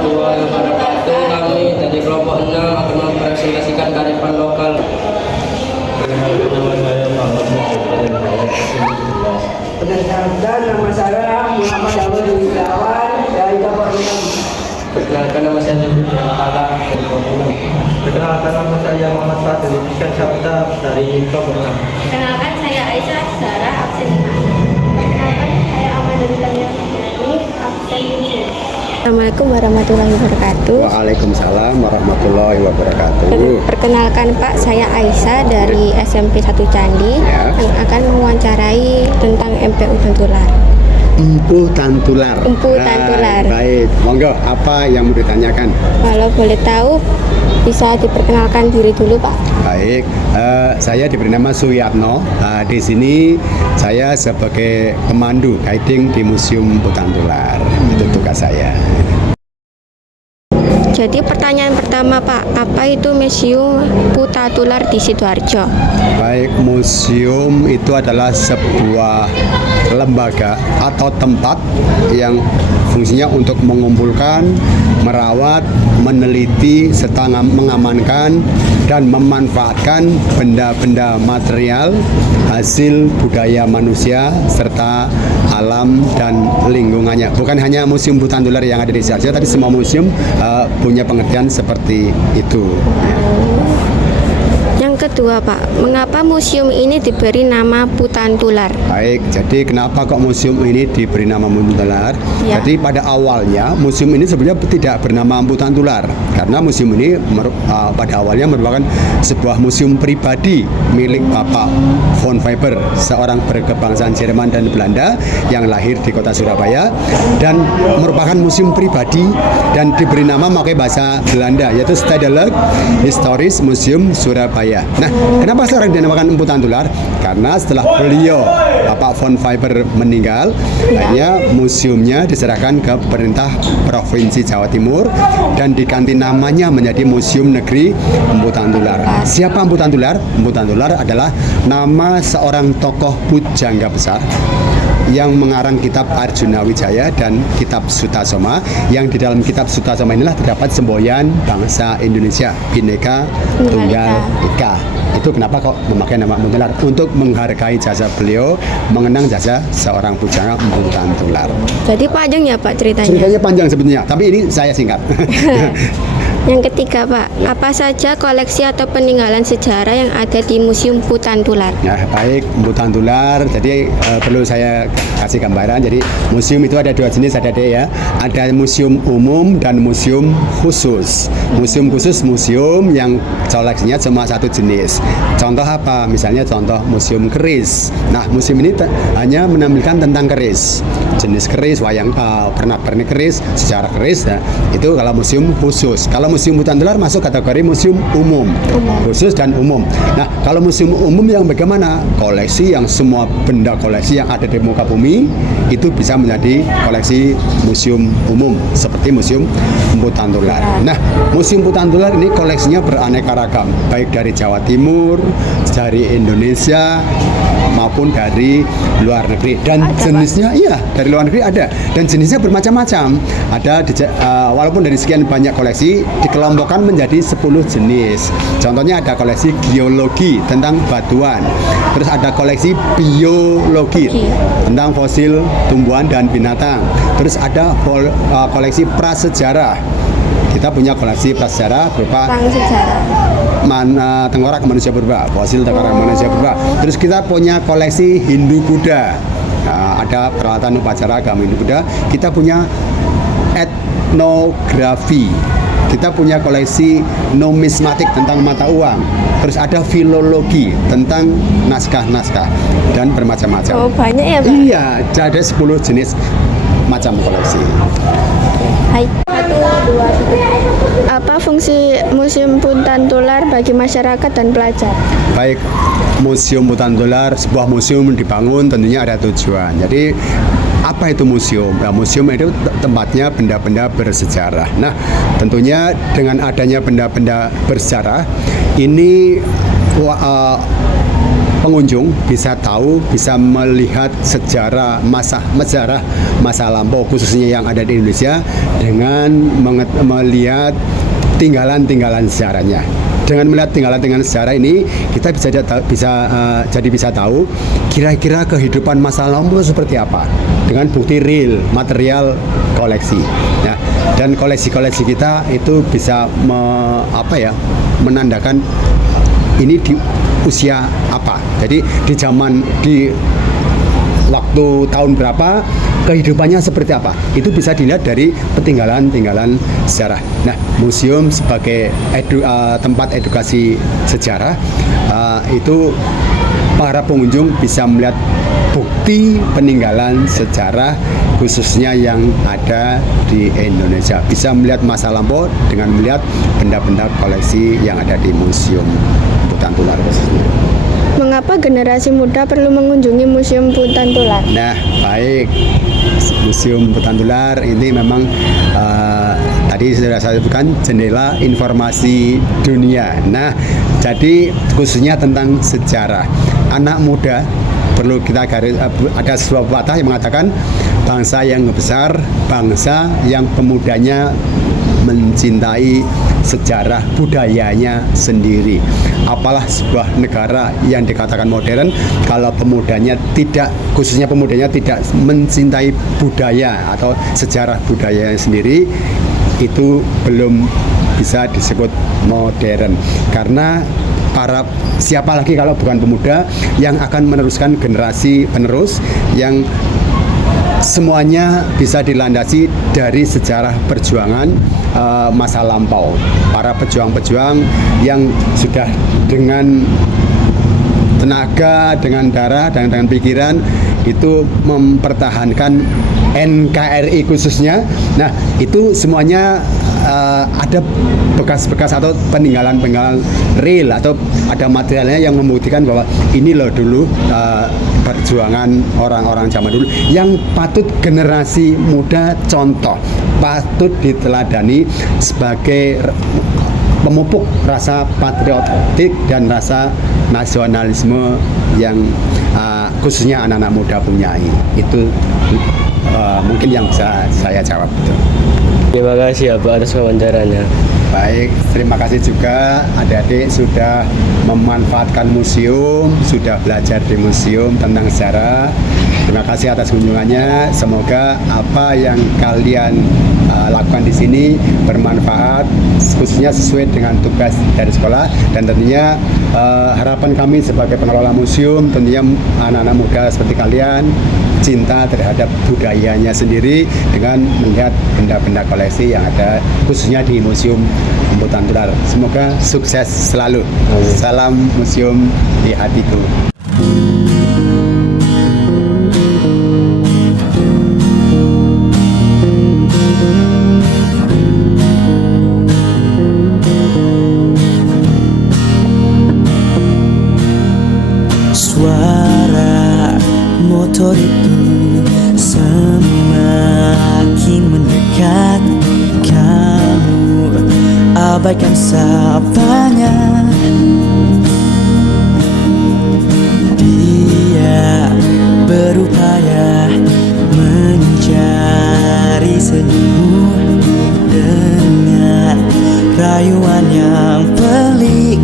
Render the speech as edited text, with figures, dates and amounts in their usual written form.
warahmatullahi wabarakatuh. Kami dari kelompok 6 akan mempresentasikan kearifan lokal. Perkenalkan, nama saya Muhammad Awal Yudawan dari kelompok 6. Perkenalkan, nama saya Zubir Kala dari kelompok 6. Perkenalkan, nama saya Muhammad Fadil Ikan Sabta dari kelompok 6. Perkenalkan, saya Aisyah Sarah absen 5. Perkenalkan, saya Amadul Kalian absen 7. Assalamualaikum warahmatullahi wabarakatuh. Waalaikumsalam warahmatullahi wabarakatuh. Perkenalkan Pak, saya Aisyah dari SMP 1 Candi Ya. yang akan mewawancarai tentang MPU Tantular. Empu Tantular. Empu Tantular. Baik, monggo apa yang mau ditanyakan? Kalau boleh tahu, bisa diperkenalkan diri dulu Pak. Baik, saya diberi nama Suyatno. Di sini saya sebagai pemandu guiding di Museum Empu Tantular. Itu tugas saya. Jadi pertanyaan pertama Pak, apa itu Museum Empu Tantular di Sidoarjo? Baik, museum itu adalah sebuah lembaga atau tempat yang fungsinya untuk mengumpulkan, merawat, meneliti, serta mengamankan dan memanfaatkan benda-benda material hasil budaya manusia serta alam dan lingkungannya. Bukan hanya Museum Empu Tantular yang ada di Sidoarjo, tapi semua museum punya pengertian seperti itu. Yang kedua Pak, mengapa museum ini diberi nama Empu Tantular? Baik, jadi kenapa kok museum ini diberi nama Empu Tantular? Ya. Jadi pada awalnya museum ini sebenarnya tidak bernama Empu Tantular karena museum ini pada awalnya merupakan sebuah museum pribadi milik Bapak von Weber, seorang berkebangsaan Jerman dan Belanda yang lahir di kota Surabaya dan merupakan museum pribadi dan diberi nama pakai bahasa Belanda yaitu Stedelijk Historisch Museum Surabaya. Nah, kenapa sekarang dinamakan Empu Tantular? Karena setelah beliau Bapak von Weber meninggal, akhirnya museumnya diserahkan ke pemerintah Provinsi Jawa Timur dan diganti namanya menjadi Museum Negeri Empu Tantular. Siapa Empu Tantular? Empu Tantular adalah nama seorang tokoh pujangga besar yang mengarang kitab Arjuna Wijaya dan kitab Sutasoma, yang di dalam kitab Sutasoma inilah terdapat semboyan bangsa Indonesia Bhinneka Tunggal Ika. Itu kenapa kok memakai nama Empu Tantular, untuk menghargai jasa beliau, mengenang jasa seorang pujangga Empu Tantular. Jadi panjang ya Pak ceritanya? Ceritanya panjang sebenarnya, tapi ini saya singkat. Yang ketiga Pak, apa saja koleksi atau peninggalan sejarah yang ada di Museum Empu Tantular? Nah, baik, Empu Tantular. Jadi perlu saya kasih gambaran. Jadi museum itu ada dua jenis, ada ada museum umum dan museum khusus. Museum khusus museum yang koleksinya cuma satu jenis. Contoh apa? Misalnya contoh museum keris. Nah, museum ini hanya menampilkan tentang keris, jenis keris, wayang pernak-pernik keris, sejarah keris. Nah, itu kalau museum khusus. Kalau Museum Empu Tantular masuk kategori museum umum, khusus dan umum. Nah, kalau museum umum yang bagaimana? Koleksi yang semua benda koleksi yang ada di muka bumi itu bisa menjadi koleksi museum umum seperti Museum Empu Tantular. Nah, Museum Empu Tantular ini koleksinya beraneka ragam, baik dari Jawa Timur, dari Indonesia maupun dari luar negeri, dan jenisnya dari luar negeri ada, dan jenisnya bermacam-macam. Ada walaupun dari sekian banyak koleksi dikelompokkan menjadi 10 jenis. Contohnya ada koleksi geologi tentang batuan, terus ada koleksi biologi tentang fosil tumbuhan dan binatang, terus ada koleksi prasejarah. Kita punya koleksi prasejarah berupa tengkorak manusia purba, fosil tengkorak manusia purba. Terus kita punya koleksi Hindu Buddha. Nah, ada peralatan upacara agama Hindu Buddha. Kita punya etnografi. Kita punya koleksi numismatik tentang mata uang. Terus ada filologi tentang naskah-naskah dan bermacam-macam. Oh, banyak ya Pak? Iya, ada 10 jenis macam koleksi. Hai. Apa fungsi Museum Empu Tantular bagi masyarakat dan pelajar? Baik, Museum Empu Tantular, sebuah museum dibangun tentunya ada tujuan. Jadi apa itu museum? Nah, museum itu tempatnya benda-benda bersejarah. Nah, tentunya dengan adanya benda-benda bersejarah ini pengunjung bisa tahu, bisa melihat sejarah masa lampau khususnya yang ada di Indonesia dengan melihat tinggalan-tinggalan sejarahnya. Dengan melihat tinggalan-tinggalan sejarah ini, kita bisa tahu kira-kira kehidupan masa lampau seperti apa dengan bukti real material koleksi. Nah, dan koleksi-koleksi kita itu bisa menandakan ini di usia apa. Jadi di waktu tahun berapa, kehidupannya seperti apa, itu bisa dilihat dari peninggalan-tinggalan sejarah. Nah, museum sebagai tempat edukasi sejarah, itu para pengunjung bisa melihat bukti peninggalan sejarah khususnya yang ada di Indonesia, bisa melihat masa lampau dengan melihat benda-benda koleksi yang ada di Museum Puntan Tular khususnya. Mengapa generasi muda perlu mengunjungi Museum Puntan Tular? Nah, baik. Museum Puntan Tular ini memang tadi sudah saya sebutkan jendela informasi dunia. Nah, jadi khususnya tentang sejarah. Anak muda perlu kita ada sebuah pepatah yang mengatakan bangsa yang besar, bangsa yang pemudanya mencintai sejarah budayanya sendiri. Apalah sebuah negara yang dikatakan modern kalau pemudanya tidak, khususnya pemudanya tidak mencintai budaya atau sejarah budayanya sendiri, itu belum bisa disebut modern. Karena siapa lagi kalau bukan pemuda yang akan meneruskan generasi penerus yang semuanya bisa dilandasi dari sejarah perjuangan masa lampau. Para pejuang-pejuang yang sudah dengan tenaga, dengan darah, dan dengan pikiran itu mempertahankan NKRI khususnya. Nah, itu semuanya ada bekas-bekas atau peninggalan-peninggalan real atau ada materialnya yang membuktikan bahwa ini loh dulu perjuangan orang-orang zaman dulu yang patut generasi muda contoh, patut diteladani sebagai pemupuk rasa patriotik dan rasa nasionalisme yang khususnya anak-anak muda punyai. Itu mungkin yang bisa saya jawab. Terima kasih ya Pak atas wawancaranya. Baik, terima kasih juga adik-adik sudah memanfaatkan museum, sudah belajar di museum tentang sejarah. Terima kasih atas kunjungannya. Semoga apa yang kalian lakukan di sini bermanfaat, khususnya sesuai dengan tugas dari sekolah, dan tentunya harapan kami sebagai pengelola museum, tentunya anak-anak muda seperti kalian cinta terhadap budayanya sendiri dengan melihat benda-benda koleksi yang ada khususnya di Museum Puntan Tular. Semoga sukses selalu. Salam museum di hatiku. Suara motor itu semakin mendekat, kamu abaikan sapanya. Dia berupaya mencari senyummu dengan rayuan yang pelik.